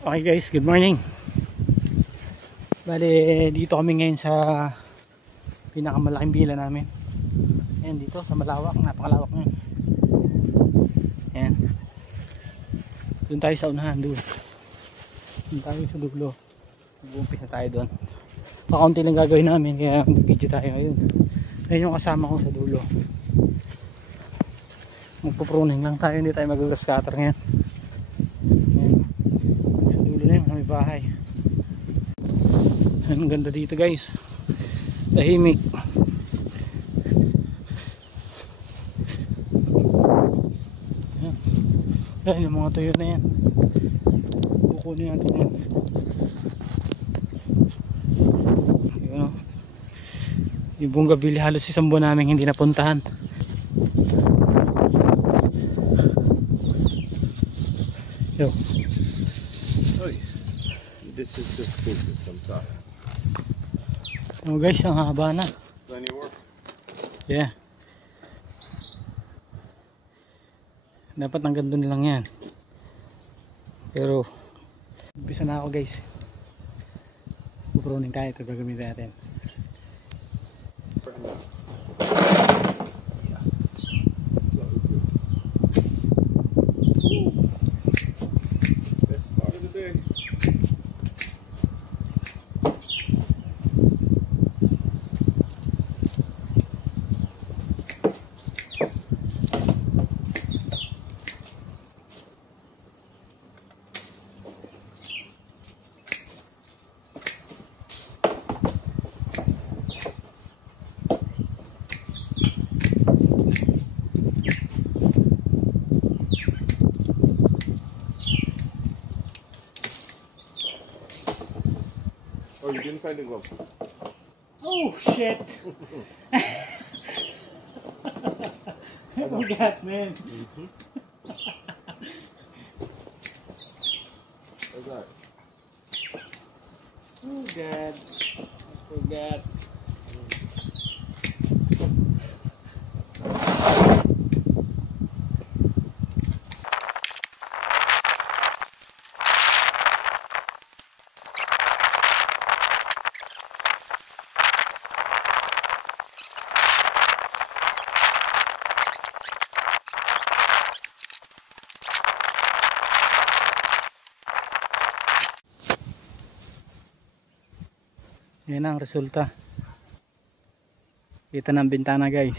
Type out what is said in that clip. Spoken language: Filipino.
Okay guys, good morning. Bale, dito kami ngayon sa pinakamalaking villa namin. Ayan dito sa malawak, napakalawak ngayon. Ayan. Doon tayo sa unahan, doon. Doon tayo sa dulo. Mag-uumpisa tayo doon. Pakaunti lang gagawin namin, kaya mag-video tayo ngayon. Ayan yung kasama ko sa dulo. Magpupruning lang tayo, hindi tayo mag-scatter ngayon. May bahay. Ang ganda dito guys, tahimik. Ayan yung mga tuyo na yan, kukunin natin yan. Yun, yung buong gabili halos isang buwan namin hindi napuntahan. Yo. This is just stupid sometimes. Oh guys, ang haba na. Plenty of work. Yeah. Dapat hanggang doon lang yan. Pero umpisa na ako guys. Pupruning tayo, ito gagamitin natin. Best part of the day. Oh, you didn't find the glove. Oh shit. I forgot, man. What's that? Oh god. I forgot. Yan ang resulta. Kita ng bintana guys.